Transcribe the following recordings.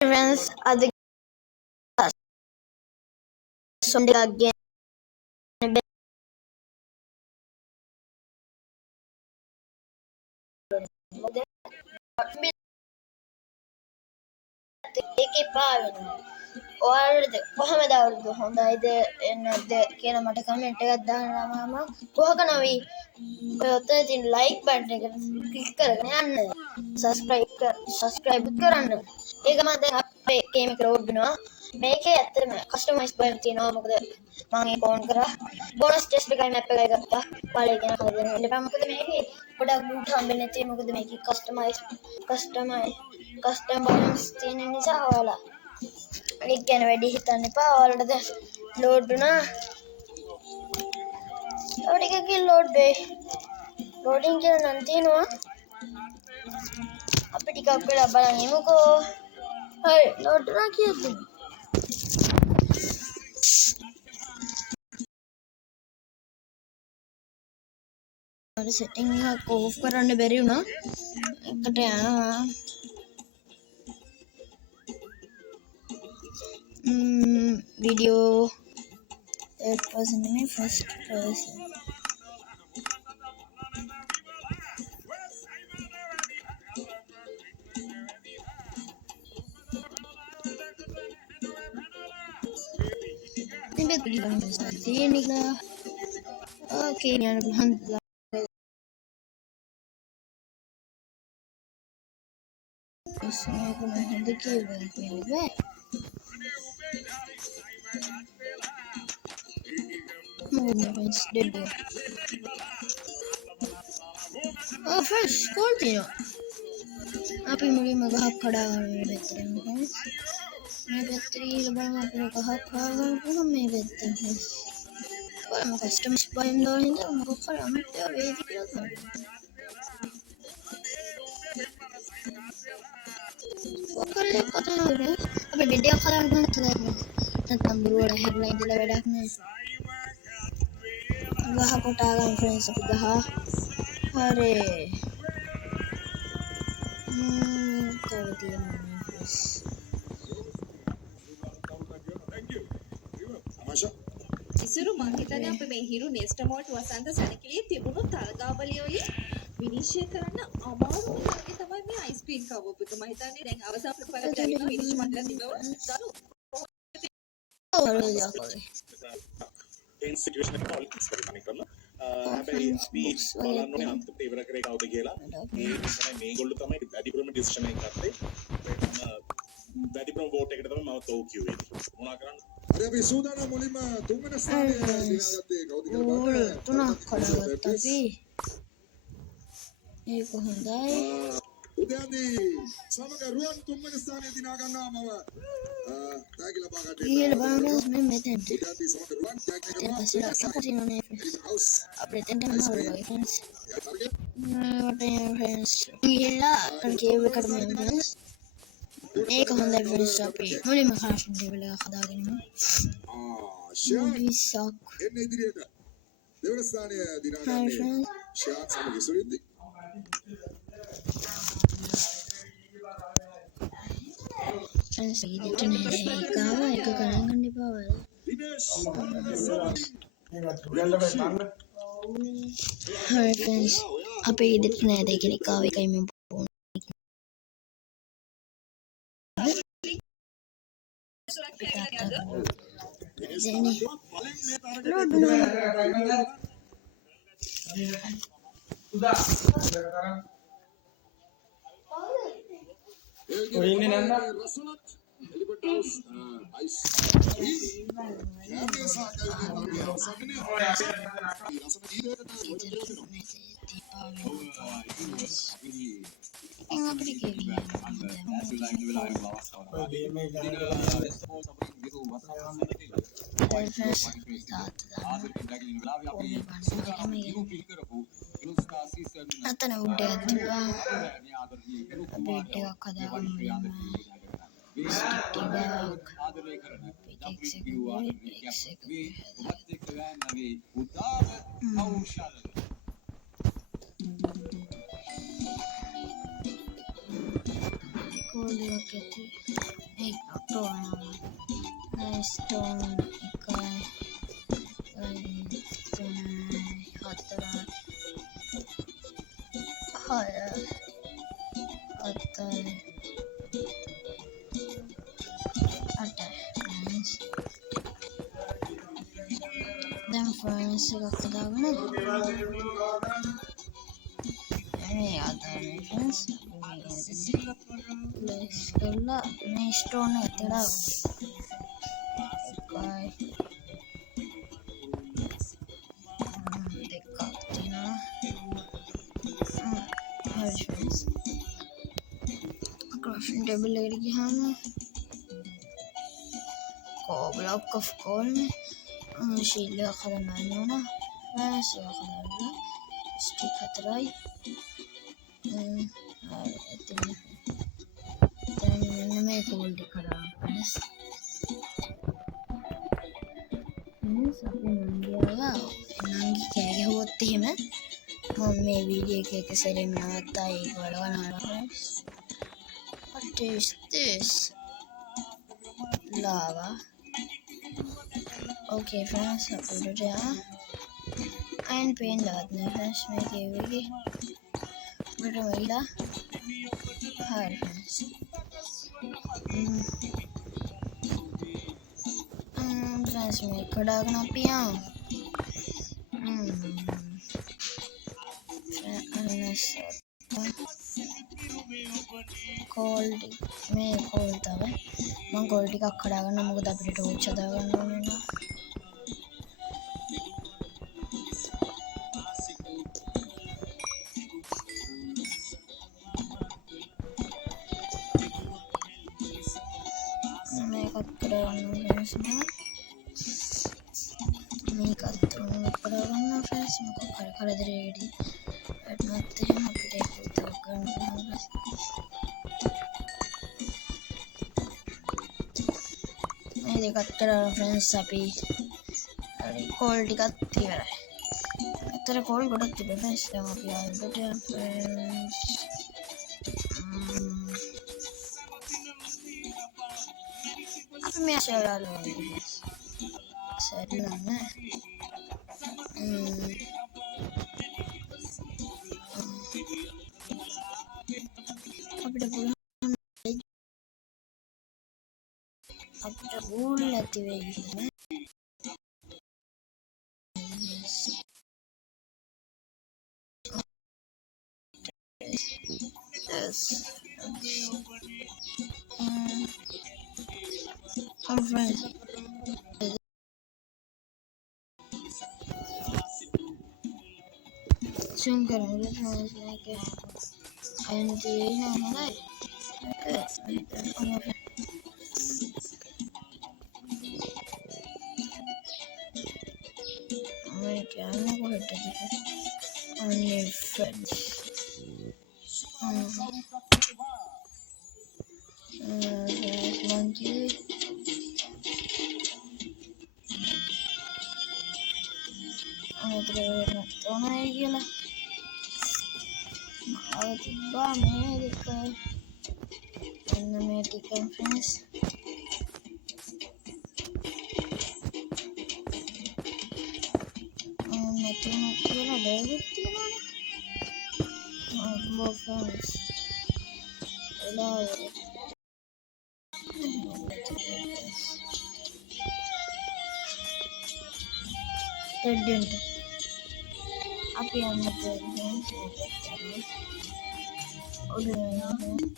friends, ada sonde again. ඒකේ පාවෙනවා. ඔයාලට කොහමද අවුරුදු හොඳයිද නැද්ද කියලා මට කමෙන්ට් එකක් දාන්න මම කොහකනවි ඔය ඔතන තියෙන ලයික් බටන් එක ක්ලික් කරගෙන යන්න. සබස්ක්‍රයිබ් කරන්න. ඒක මම දැන් අපේ ගේම් එක ලෝඩ් වෙනවා. මේකේ ඇත්තටම කස්ටමයිස් කරන්න තියෙනවා. මොකද මම ඒක ඕන් කරා. බෝනස් ටෙස්ට් එකයි මැප් එකයි ගත්තා. බලේ කියන කවදද ඉඳපන්. මොකද මේකේ ගොඩක් ලූට් හම්බෙන්නේ නැති. මොකද මේකේ කස්ටම් බටන්ස් තියෙන නිසා ඔයාලා ඒක ගැන වැඩි හිතන්න එපා. ඔයාලට දැන් ලෝඩ් වුණා. තව ටිකකින් ලෝඩ් වෙයි. ලෝඩින් කියලා නම් තියෙනවා. අපි ටිකක් වෙලා බලන් ඉමුකෝ. හරි ලෝඩ් වුණා කියද්දි අර සෙටින් එක ඕෆ් කරන්න බැරි වුණා. එකට යනවා. video third person में first person ini beli bang ini lah oke ini ada bahan इसमें को नहीं देखिएगा पहले oh fresh cool थियो आप ही मुड़ी में घाप खड़ा है बेहतर है मैं बेहतरी लबाम अपने घाप खड़ा है मैं बेहतर है और मैं कस्टम स्पाइन दो है ना मैं खड़ा मैं तो वेदी किया था वो कर ले पता है अबे वीडियो खराब नहीं था तब बरोड़ा हेडलाइन दिला बेटा ने वहाँ कोटागा फ्रेंड्स वहाँ अरे कर दिया मैंने बस ඉසුරු මං හිතන්නේ අපි මේ හිරු නෙස්ටමෝට් වසන්ත සැනකෙලියේ තිබුණු තල්ගාවලියෝයි විනිශ්චය කරන්න අමාරුම තරගේ තමයි මේ අයිස්ක්‍රීම් කවුප් එක. මම හිතන්නේ දැන් අවසන් ප්‍රතිඵල ලැබෙනවා විනිශ්චය මණ්ඩලය තිබව in situation එක politics කරගෙන කරලා හැබැයි අපි බලන්න ඕනේ අන්තිමට ඉවර කරේ කවුද කියලා. ඒ තමයි මේගොල්ලෝ තමයි වැඩිපුරම ඩිසිෂන් එක ගත්තේ. වැඩිපුරම වෝට් එකට තමයි මම තෝ කිව්වේ. මොනවා කරන්නේ? අර අපි සූදානම් මුලින්ම තුන්වෙනි ස්ථානයේ දිනාගත්තේ කවුද කියලා බලන්න. තුනක් කඩගත්තා අපි. ඒක හොඳයි. උදයන්දී සමග රුවන් තුන්වෙනි ස්ථානයේ දිනා ගන්නවා මම. ටැග් ලබා ගන්න. ඊළ බලන්න මේ මෙතෙන්ට. උදයන්දී සමග රුවන් ටැග් එක ඊට පස්සේ ලක්ෂපතිනෝනේ අපේ තෙන්ට මාරුවා ෆ්‍රෙන්ඩ්ස්. फ्रेंड्स ඊළා කේව් එකට මෙන්න ඒක හොඳයි ෆ්‍රෙන්ඩ්ස් අපි මුලින්ම ක්‍රාෆ්ටින් ටේබල් එක හදාගනිමු. ශක් එන්නේ ඉදිරියට. දෙවන ස්ථානයේ දිනා ගන්නේ ෂාත් සමග සුරින්දි. फ्रेंड्स इधर नहीं गावा एक गणन करने पावा हाय फ्रेंड्स अब इधर नहीं देखने कावे कहीं में जेनी लोड ඉන්නේ නැන්ද? රසලත් එලිබට් හවුස් අයිස් යාගේ සාකල්පේ සම්පූර්ණ රසන ජීවිතයට අතන උඩ තිබා අපේට එකක් හදාගන්න gold එකක් ඇති. ඒක ටෝන් ස්ටෝන් එකයි. හතර හය අතයි අටයි. දැන් ෆර්නස් එකක් හදාගෙන මේ අදානේ ෆ්‍රෙන්ඩ්ස් ප්ලේස් කරලා මේ ස්ටෝන් එකට දෙකක් තියෙනවා. හරි ෆ්‍රෙන්ඩ්ස් ක්‍රාෆ්ටිංగ్ ටේබල් එකට ගියාම block of coal ශීල්ඩ් එකක් හදන්න ඕන. ෆ්‍රෙන්ඩ්ස් ඒක හදලා ස්ටික් හතරයි. දැන් මේ gold එක හදාගන්න ෆ්‍රෙන්ඩ්ස්. අපි නංගියාලා නංගි කෑ ගැහුවොත් එහෙම මම මේ වීඩියෝ එක සැරේම නවත්තා ඒක වලවනවා friends. What is this? Lava. Okay friends, upload it and paint डालते हैं friends में केवी वीडियो मिला हाय friends friends में खड़ा करना पिया कोल्ड में कोल्ड था मैं कोल्ड का खड़ा करना मुझे तब टोर्च था करना फ्रेंड्स अभी कोल्ड का तीव्र है तेरा कोल्ड बड़ा तीव्र है इसलिए हम अभी आए बैठे हैं फ्रेंड्स अब मैं ऐसे डालूंगी सही ना अब भूल लेती है yes our friends zoom करेंगे फ्रेंड्स के आईएनटी ना है मैं क्या ना को हटा दिया only friends monkey तो नहीं गया और तिब्बा America American friends friends Trident apa yang trident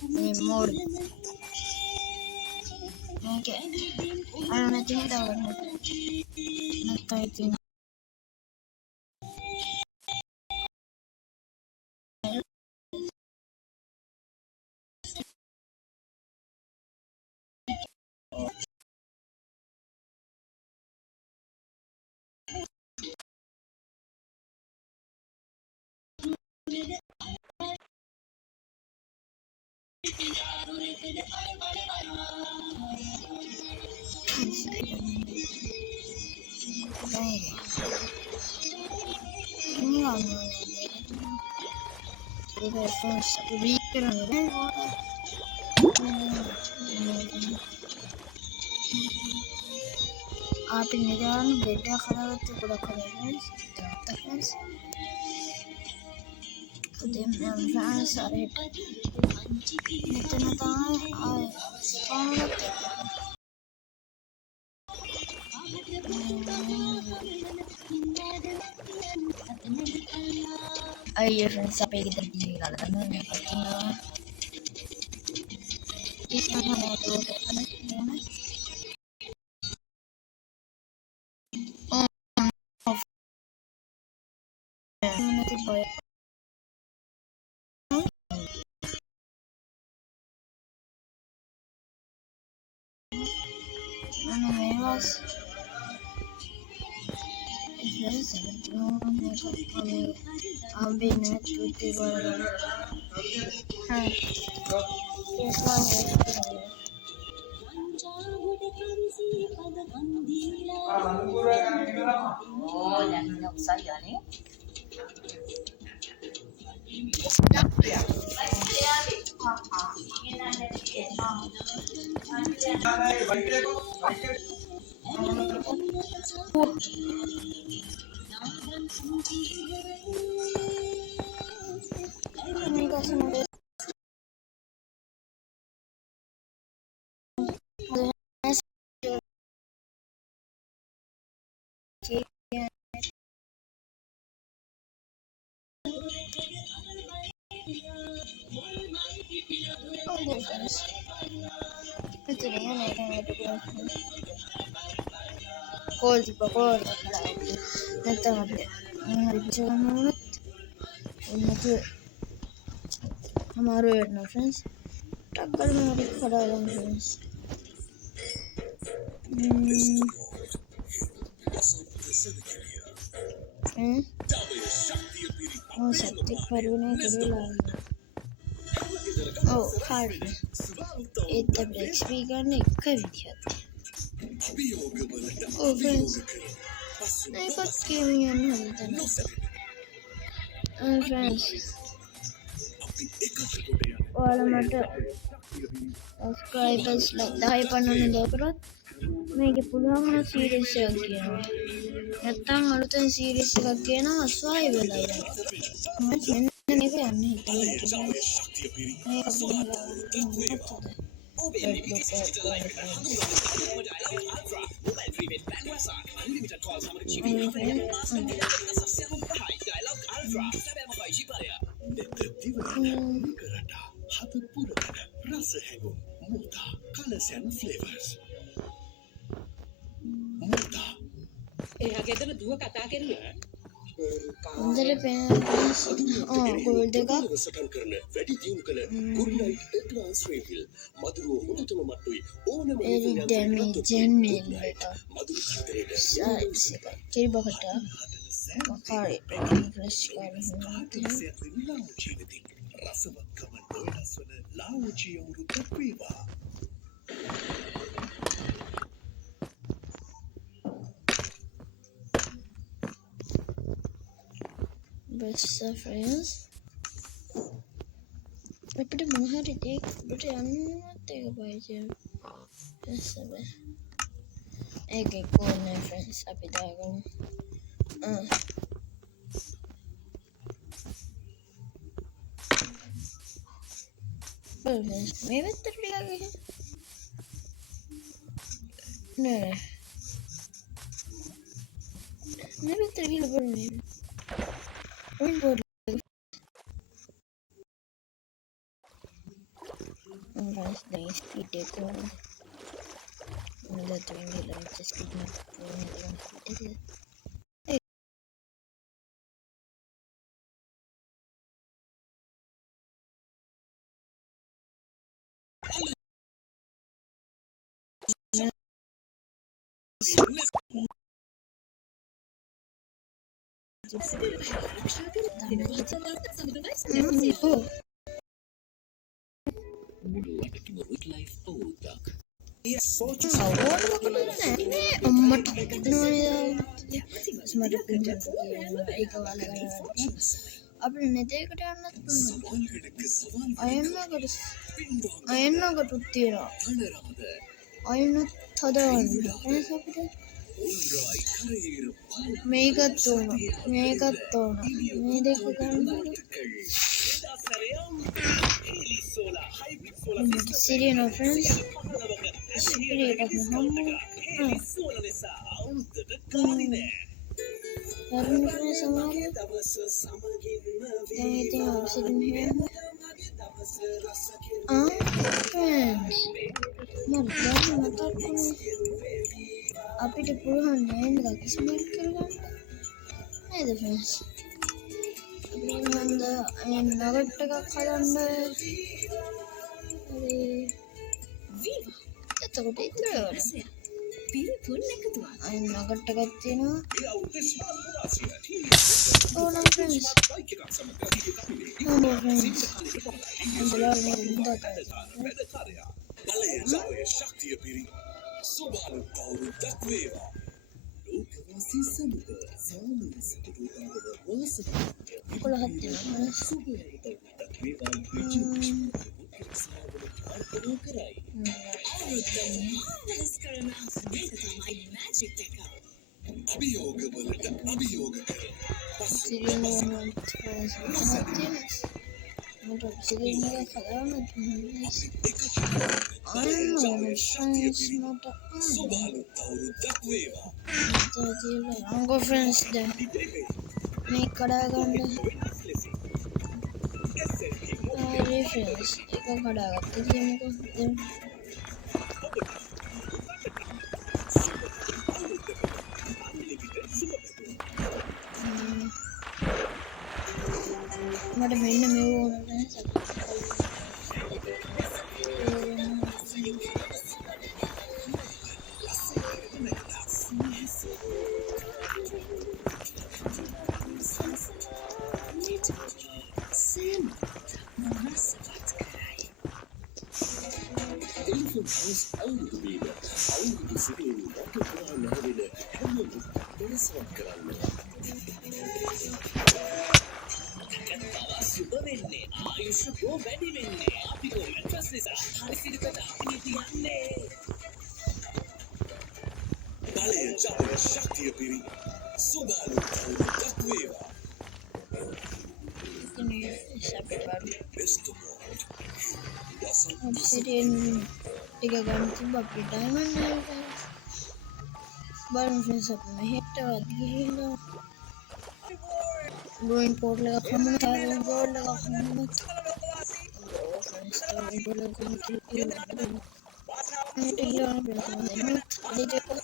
ini mode oke nanti kita tahu nanti ini nggak mau අපි නිදාන බෙඩ් එක හදාගත්තේ ගොඩක් හොඳයි friends. තාත්තා friends. දැන් මම friends අරහෙට මෙතන තමයි ආය පානත් අයිය friends අපේ ගෙදර ටීවී එකක් ගන්න මේ පටිනවා. ඉස්සරහට දුවට අනේ නැති බය. අනේ මේවස් අම්බේ නැතුටි වල හා Call the call නැත්නම් අපිට හරි පිටකම වුණත් උන්නත අමාරු වෙනවා friends. ටක් ගාලා මම කඩා ගන්න friends. ශක්ති පරිවර්තනය කරලා ඔව් හරි. ඒත් අපිට XP ගන්න එක විදිහක්. ඔව් friends. ඒකත් කියමින් යන්න හදන්න. friends. ඔයාලා මට subscribers like 10 පන්නන්න දවකරත් මේකේ පුළුවන් නම් සීරීස් එකක් කියනවා. නැත්තම් අලුතෙන් සීරීස් එකක් කියනවා ස්වායි වෙලා ඉන්නවා. මෙන්න මේක යන්නේ හිතේ. මේක එයා ගෙදර දුව කතා කරුවේ හොඳට ගෝල් දෙකක් සටන් කරන වැඩි දියුණු කළ ගුරිලයිට් ඇඩ්වාන්ස් රිවිල් මදුරුව හොඳටම මට්ටුයි ඕනම මදුරු කරදරේට සයිස් එක කිරිබකට මකාරේ ෆ්‍රෙෂ් රසවත්කම නොවෙනස් වන ලාවචී යවුරු දක්වේවා. best friends අපිට මොන හරි දෙයක් අපිට යන්නත් ඒක පාවිච්චි කරන්න. ඒකේ කොහොමද friends අපි දාගමු. මේ වෙත්තට ටිකක් නෑ මේ වෙත්තට ගිහලා බලන්නේ One board. Guys, nice speed go. Another 20 like just keep my phone. Hey. ஒன்றாய் கரையேற பல මේකත් ඕන මේ දෙක ගන්න வாழ்த்துக்கள். சரியாம். ஹீலி சோலா ஹைபிரிட் சோலா සිරියන ෆ්‍රෙන්ඩ්ස් සිරියට හම්බ ஹீலி சோலா නිසා අවුරුද්දට කාලිනේ. හරිම සමාන දවස සමගින්ම දැන් ඉතින් අවසරින් හේම දවස රස ෆ්‍රෙන්ඩ්ස් මම දැන් මතක් අපිට පුළුවන් නේද කිස්මත් කරගන්න නේද ෆ්‍රෙන්ඩ්ස් අපිට නගට් එකක් හදන්න හරි එතකොට ඉතින් පිරිපුන් එකතුවක්. අය නගට් එකක් තියෙනවා ඒ අවුරුද්දේ ස්මාර්ට් ප්‍රවාසිය. ඕන ෆ්‍රෙන්ඩ්ස් බයික් එකක් සමග කපිනේ. හම්බ ෆ්‍රෙන්ඩ්ස් අන්දලා මේ වැඩකාරයා. බලය ජාලය ශක්තිය පිරි. සුබාලු අවුරුද්දක් වේවා. ලෝකවාසී සමග සාමය සතුටු ආවද වාසනාව. 11ක් තියෙනවා සුබ අවුරුද්දක් වේවා. විජය සාවල ප්‍රාර්ථනා කරයි. මාර්වලස් කරන මේක තමයි මැජික් එක. අභියෝගවලට අභියෝග කර. සිරියන ෆ්‍රෙන්ඩ්ස් මට සිරියන එක හදන්න සුබාලු අවුරුද්දක් වේවා. අංගෝ ෆ්‍රෙන්ඩ්ස් දැන් මේ කඩා ගන්න හරි ෆ්‍රෙන්ඩ්ස් එක කඩාගත්ත කියමුකෝ දැන් මට මෙන්න මේ ඕන Elephant House අවුරුදු වීම අවුරුදු සිදුවීම් රට පුරා නැරෙන හැමෝම වෙනසක් කරන්න. සුබ වෙන්නේ ආයුෂ බෝ වැඩි වෙන්නේ අපි කොමෙන්ට්ස් නිසා හරි සිරිතට අපි තියන්නේ. බලය ජාලය ශක්තිය පිරි. සුබාලු අවුරුද්දක් වේවා. Best of all. ඔබ්සිඩියන් ටික ගන්න තිබ්බ අපේ ඩයමන්ඩ් එක බලමු ෆ්‍රෙන්ඩ්ස් අපි මෙහෙටවත් ගිහිල්ලා ගෝයින් පෝටල් එකක් හම්බුන තාම ගෝල්ඩ් එකක් හම්බුන ෆ්‍රෙන්ඩ්ස් තාම ගෝල්ඩ් එකක් හම්බුන මේට ගියා බලන්න ඩීජේ බලමු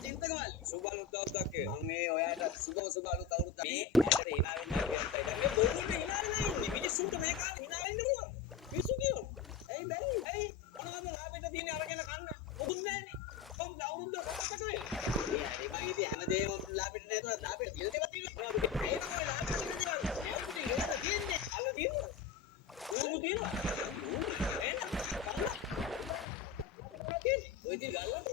චින්තකවල් සුබ අලුත් අවුරුද්දක් මම මේ ඔයාලට සුබ අලුත් අවුරුද්දක් මේ ඇත්තට hina වෙන්න කියලා මේ බොරුවට hina වෙලා ඉන්නේ මිනිස්සුන්ට මේ කාලේ hina වෙන්න පුළුවන් මිනිස්සු කියනවා ඇයි බැරි ඇයි මොනවද ලාභෙට තියෙන අරගෙන කන්න මොකුත් නැහැනේ කොම් අවුරුද්ද කොටකට වෙයි මේ හරි මම ඉතින් හැමදේම ලාභෙට නේද ලාභෙට කියලා දෙයක් තියෙනවා ඒක තමයි ලාභෙට තියෙන්නේ අල්ල තියෙනවා ඌරු තියෙනවා එන්න ඔය ඉතින් ගල්ලා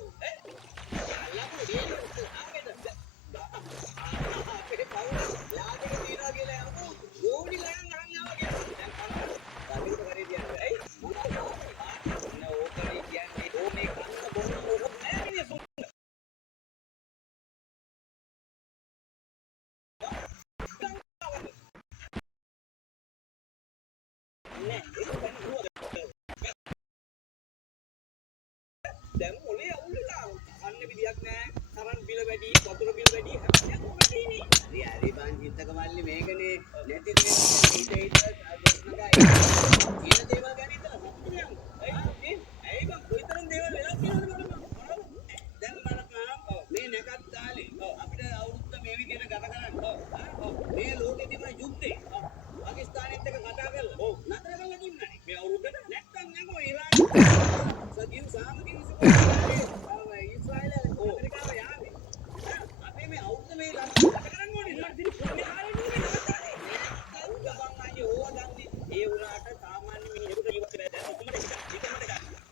දැන් මොලේ අවුලලා අන්න විදියක් නෑ තරන් බිල වැඩි වතුර බිල වැඩි හැමදේම වැඩිනේ හරි බං චිත්තක මල්ලි මේකනේ නැති දේ ඊට ආදර්ශනගයි කියන දේවල් ගැන ඉතලා මොකද ඇයි බං කොයිතරම් දේවල් වෙලා කියනවද බලන්න දැන් බලපන් මේ නැකත් තාලේ අපිට අවුරුද්ද මේ විදියට ගත කරන්න මේ ලෝකෙ තිබුණ යුද්ධේ පාකිස්තානෙත් එක්ක කතා කරලා නතර කරලා දුන්නානේ මේ අවුරුද්දට නැත්තම් නේකෝ ඉරාන සජීව සාමකින් ඉස්රායල ඇමරිකාව යාවේ අපේ මේ අවුරුද්ද මේ ලක්ෂ කරන්න ඕනේ ඉතින් පොඩි කාලේ නෙමෙයි අවුරුද්ද බං අයියේ ඕවා ගන්නේ ඒ උනාට සාමාන්‍ය මිනිහෙකුට ජීවත් වෙන්න දැන් ඔක්කොම ටික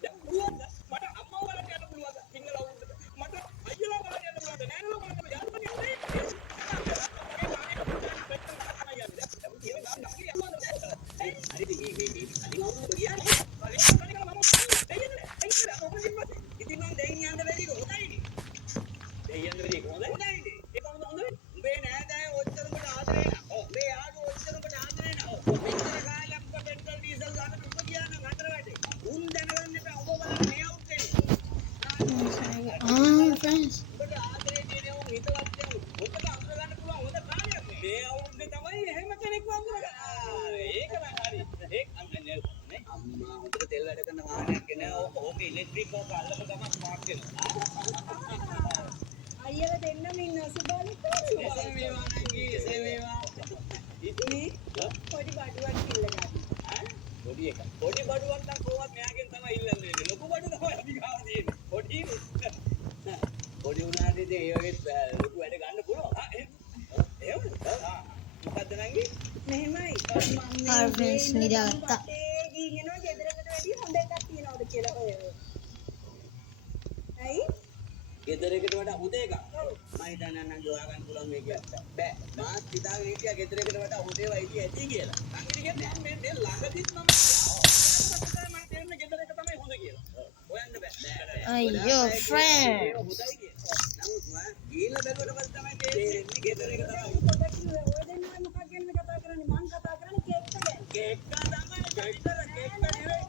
උඹට ආදරේ තියෙන උන් හිතවත් යමු. ඔබට අඳුර ගන්න පුළුවන් හොඳ කාලයක් මේ. මේ අවුරුද්දේ තමයි එහෙම කෙනෙක් වඳුර ගන්න. ඒක නම් හරි. ඒක අන්නේ අම්මා හොඳට තෙල් වැඩ කරන වාහනයක් ගෙන ඕක ඉලෙක්ට්‍රික් ඕක අල්ලපු ගමන් ස්මාර්ට් වෙනවා. අයියලා දෙන්නම ඉන්න සුබාලි එසේ මේවා නංගි එසේ මේවා. ඉතින් පොඩි බඩුවක් කිල්ල ගන්න. පොඩි එක. පොඩි බඩුවක් නම් කොහොමද මෙයාගෙන් තමයි ඉල්ලන්නේ. ලොකු බඩු තමයි අපි ගාව තියෙන්නේ. පොඩි පොඩි උනාට ඉතින් ඒ වගේ ලොකු වැඩ ගන්න පුළුවන්. එහෙමද? මොකද්ද නංගි? මෙහෙමයි. Our friends නිදාගත්තා. ඒ ගිහිනෝ ගෙදරකට වැඩි හොඳ එකක් තියනවද කියලා හොයනවා. ඇයි? ගෙදරකට වඩා හොඳ එකක්. මම හිතන්නේ නම් හොයා ගන්න පුළුවන් මේක. බෑ. මාත් හිතාගෙන හිටියා ගෙදරකට වඩා හොඳ ඒවා ඉතින් ඇති කියලා. නංගි කියන්නේ මේ ළඟදිත් මම මම තේරෙන්නේ ගෙදරක තමයි හොඳ කියලා. හොයන්න බෑ. අයියෝ friend. හොඳයි කියලා. නමුත් ගිහිල්ලා බැලුවට පස්සේ තමයි තේරෙන්නේ ගෙදරක තමයි. පොඩක් ඔය දෙන්නා මොකක් ගැනද කතා කරන්නේ? මං කතා කරන්නේ කේක් එක ගැන. කේක් එක තමයි ගෙදර කේක් එක නෙවෙයි.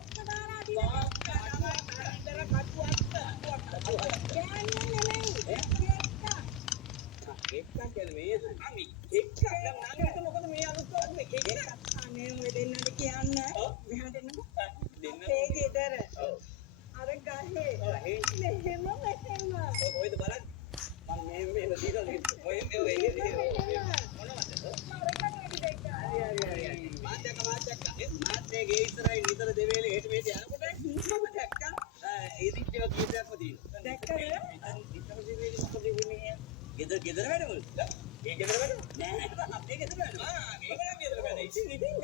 ගෙදර වැඩවල ඒ ගෙදර වැඩ නෑ අපේ ගෙදර වැඩ මේක නම් ගෙදර වැඩ ඉතින්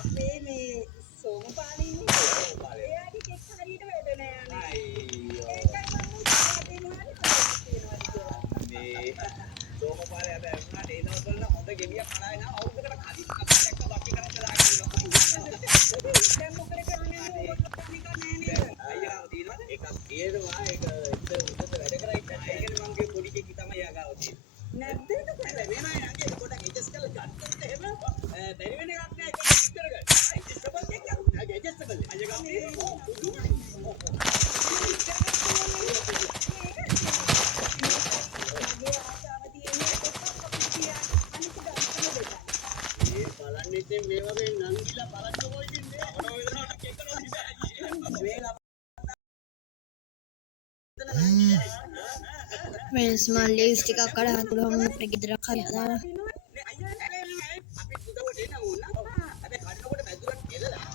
අපේ මේ සෝමපාලි ඉන්නේ. එයාගේ කෙක් හරියට වැඩ නෑ නේ. අයියෝ ඒකයි මම මේ සෝමපාලේ හැබැයි වුණාට ඒ දවස්වල නම් හොඳ ගෙඩියක් කඩාගෙන අවුරුද්දකට කලින් දැක්ක වක්කේ කරත් දාගෙන ඉන්නවා. දැන් මොකද කරන්නේ? ඕක පණික නෑ නේද? අයියා තියෙනවද? එකක් තියෙනවා ඒක උඩට වැඩ කරා ඉන්න. ඒකනේ මම කිව්වේ පොඩි කෙක්කි තමයි යාගාව තියෙන්නේ. නැද්ද එතකොට? මේ නෑ නංගි පොඩක් ඇඩ්ජස්ට් කරලා ගන්නත් එහෙම බැරි වෙන එකක් නෑ ඒක ෆික්ස් කරගන්න. ඇඩ්ජස්ටබල් එකක්. ඇඩ්ජස්ටබල්. අයියා බලන්න ඉතින් මේ වගේ නංගිලා බලන්නකෝ ඉතින් මේ අපේ වෙලාවට කෙක්ක නෝදි මේ Friends මම ලිප්ස්ටික් එකක් කඩා තුලම අපේ ගෙදරක් හරි හදාලා. නේ අයියා අපි පුතවට එන ඕන. හැබැයි කඩනකොට බැදුරක් එලලා.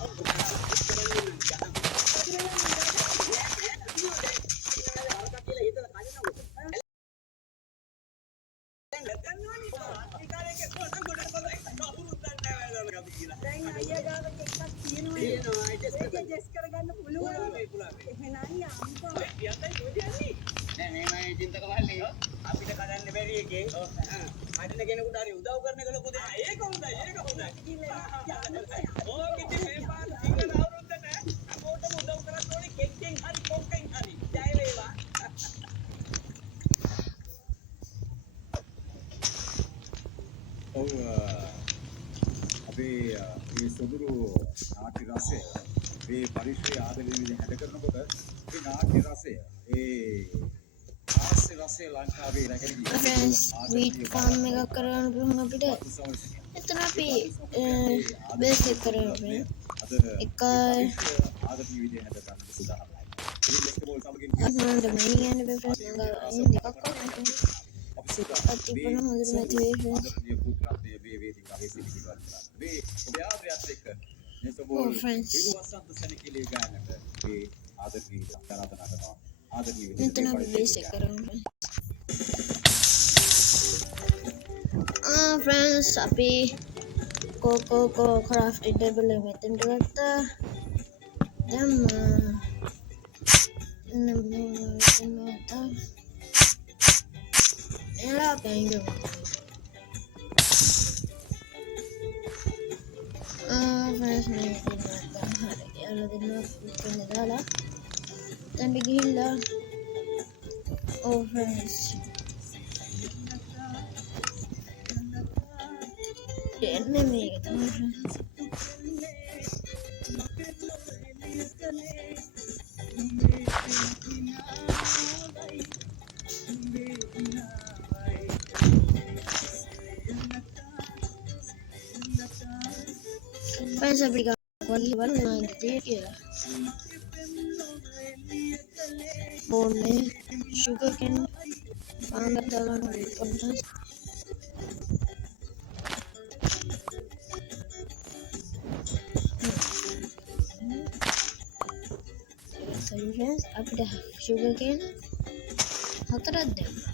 දැන් අයියා ගාව කෙක්ක් තියෙනවා. තියෙනවා ඇඩ්ජස්ට් ඒක ඇඩ්ජස්ට් කරගන්න පුළුවන්. එහෙනම් යම්කෝ. නෑ මේමයි චින්තක වල්ලි අපිට කඩන්න බැරි එකේ කඩන කෙනෙකුට හරි උදව් කරන එක ලොකු දෙයක්. ඒක හොඳයි. ඕක ඉතින් මේ පාර සිංහල අවුරුද්දට අපෝටම උදව් කරත් ඕනේ කෙක්කෙන් හරි කොක්කෙන් හරි. ජය වේවා. ඔව් අපේ මේ සොඳුරු නාට්‍ය රසය මේ පරිශ්‍රය ආදරයෙන් විදිහ හැද කරනකොට මේ නාට්‍ය රසය ආස්‍ය රසය ලංකාවේ රැගෙන ගියා. Friends wheat farm එකක් කරගන්න පුළුවන් අපිට. එතන අපි බේස් එක කරගෙන අද එක ආදරයෙන් විදිහ හැද ගන්න සුදානම්යි. ඉතින් ලෙස්කෝල් සමගින් අපේ මේ කියන්නේ friends දෙකක් කරන්න. අතිපන හොඳට නැති වෙයි friends. ආදරණීය පුත්‍රත්වයේ මේ වේදිකාවේ සිටිනවා. මේ ඔබ ආදරයත් එක්ක මේ Oh, සබෝල් friends. වසන්ත සැනකෙළිය ගන්නට මේ ආදරණීය ආරාධනා කරනවා. ආදරණීය මෙතන අපි බේස් එක කරමු. Friends අපි කොකෝ crafted table එක මෙතනට ගත්තා. දැන් එලා බැංගු. friends මේක ගත්තා. හරි. එයාලා දෙන්නා පුතේ දාලා දැන් ගිහිල්ලා friends එන්නේ මේක තමයි friends. අපිට වගේ බලන්න කියලා බෝන්නේ sugar cane පානක් දාලා පොඩ්ඩක් friends අපිට sugar cane හතරක් දැම්මා.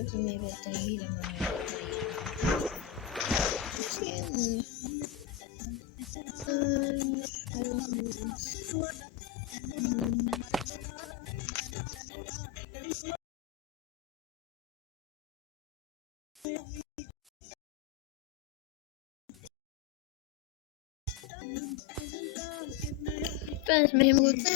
අපි මේ පැත්තට ගිහිල්ලා friends මෙහෙම ගොතා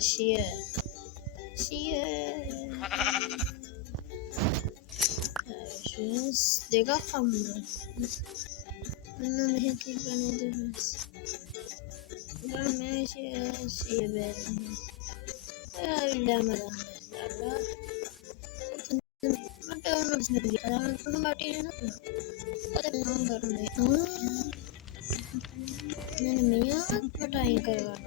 Cheer. They got some. No, me hit it when I do this. Don't make cheer, baby. I will damn it. I don't know about it. What a number. Me, what I got.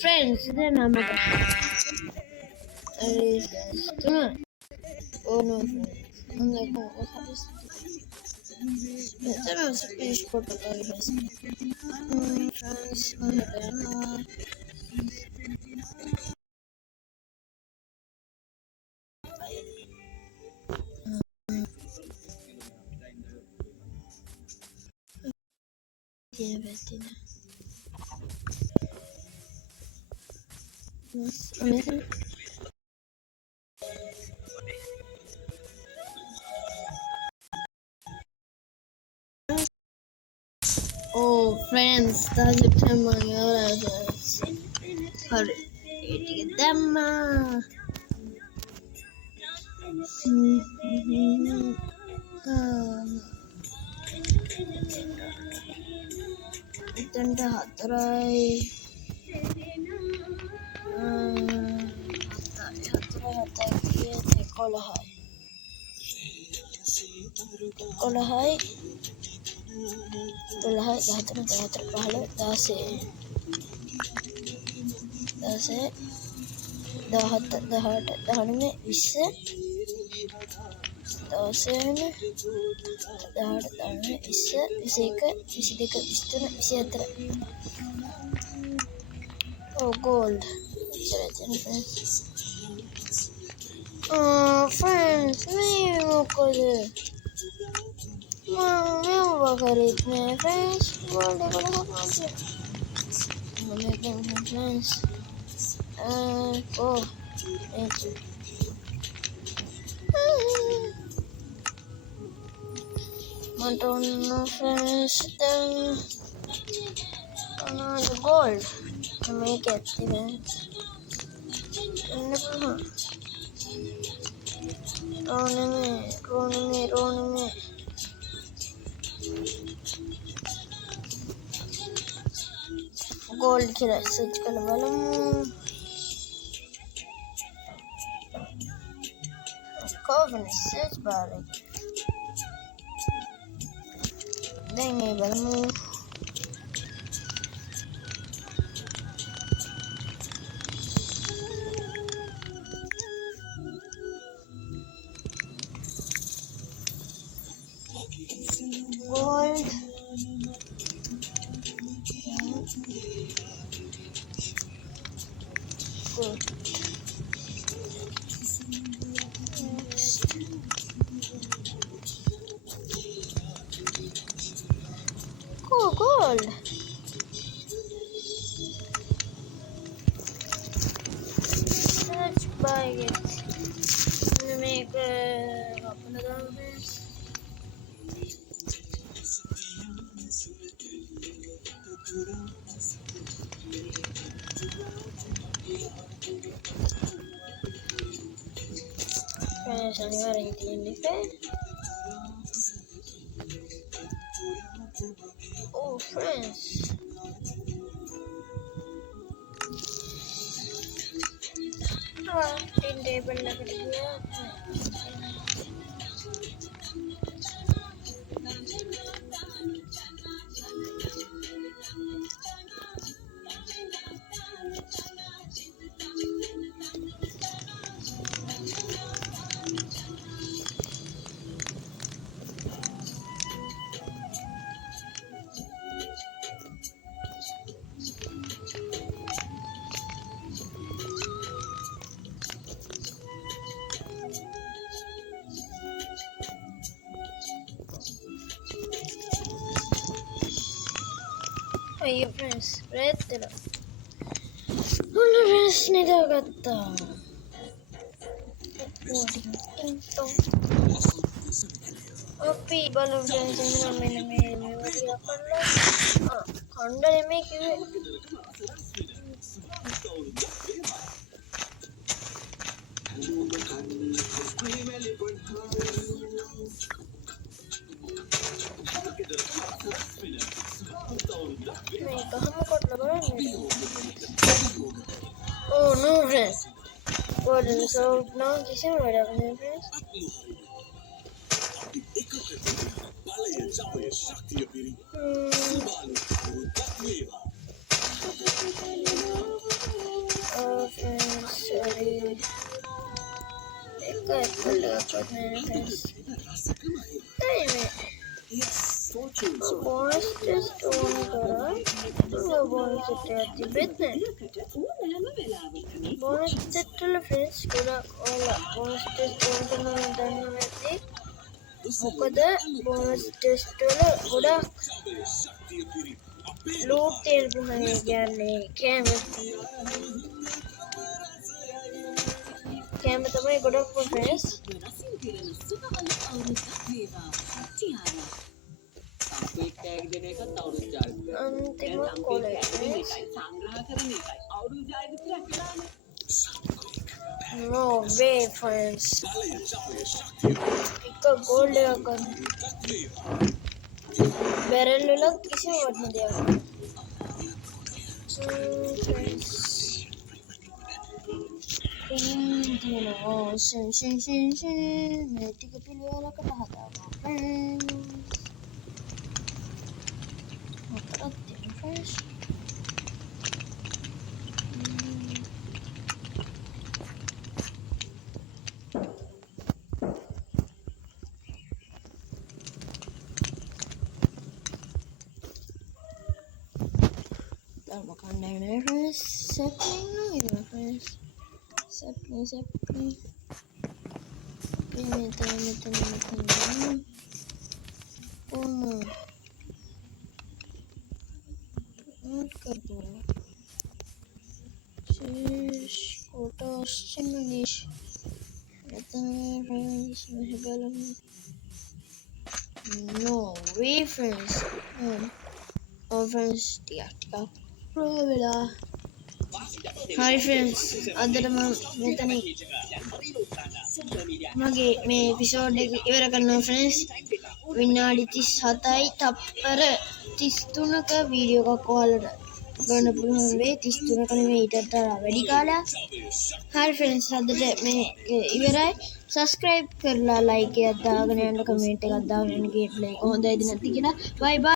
Friends, then I'm oh no, friends. I'm like, oh, what happens? Then I was a fish protocol. Friends, amazing. Oh, friends, that's the time I hurry to get them. Then the hatrai. Kolahai 12 Oh, gold. Oh, friends, me friends. Gold, friends. Oh, thank you. Madonna, friends. Then, the gold. I make it even. Ronime. Gold killer, search कर वाला Coven search bar देंगे वाला gold good. Cool, gold. Let's buy it. Let me make a couple of those. Friends, අනිවාර්යෙන් තියෙන්න එපා. Oh, friends. Tin table එකට ගියා. අයියෝ friends, රෙත් වෙලා. ඔන්න friends නිදාගත්තා. අපි බලමු friends එහෙනම් මෙන්න මේ වගේ කරලා කණ්ඩ නෙමෙයි කිව්වේ. මේක හැම කොටලා බලන්න. Oh no friends. What is so now this is what happened friends. Oh friends, sorry. Ek kolla friends. bonus test on करा तो bonus test තිබෙන්නේ bonus test වල friends ගොඩක් ඔයාලා bonus test on කරනවා දන්නව නැති මොකද bonus test වල ගොඩක් loot තියෙනවා කියන්නේ කැම තමයි ගොඩක් friends अंतिम कॉलेज नो वे फ्रेंड्स एक गोल्ड लेकर बैरल लोग किसी में बढ़ने दिया फ्रेंड्स मैं टिकट ले वाला का था friends first. Makan diner friends, sapling no ya friends, sapling. Ini teman. कर दो छोटा इंग्लिश नो वे फ्रेंड्स फ्रेंड्स टिका वेला हाय फ्रेंड्स अदर මෙතන මගේ මේ එපිසෝඩ් එක ඉවර කරනවා फ्रेंड्स විනාඩි 37යි තප්පර 33ක වීඩියෝ එකක් ඔයාලට ගන්න පුළුවන් වෙයි 33ක නෙමෙයි ඊටත් වඩා වැඩි කාලයක් හරි फ्रेंड्स අදට මේ ඉවරයි subscribe කරලා like එකක් දාගෙන යන්න comment එකක් දාගෙන යන්න ගේට් එක හොඳයිද නැද්ද කියලා bye bye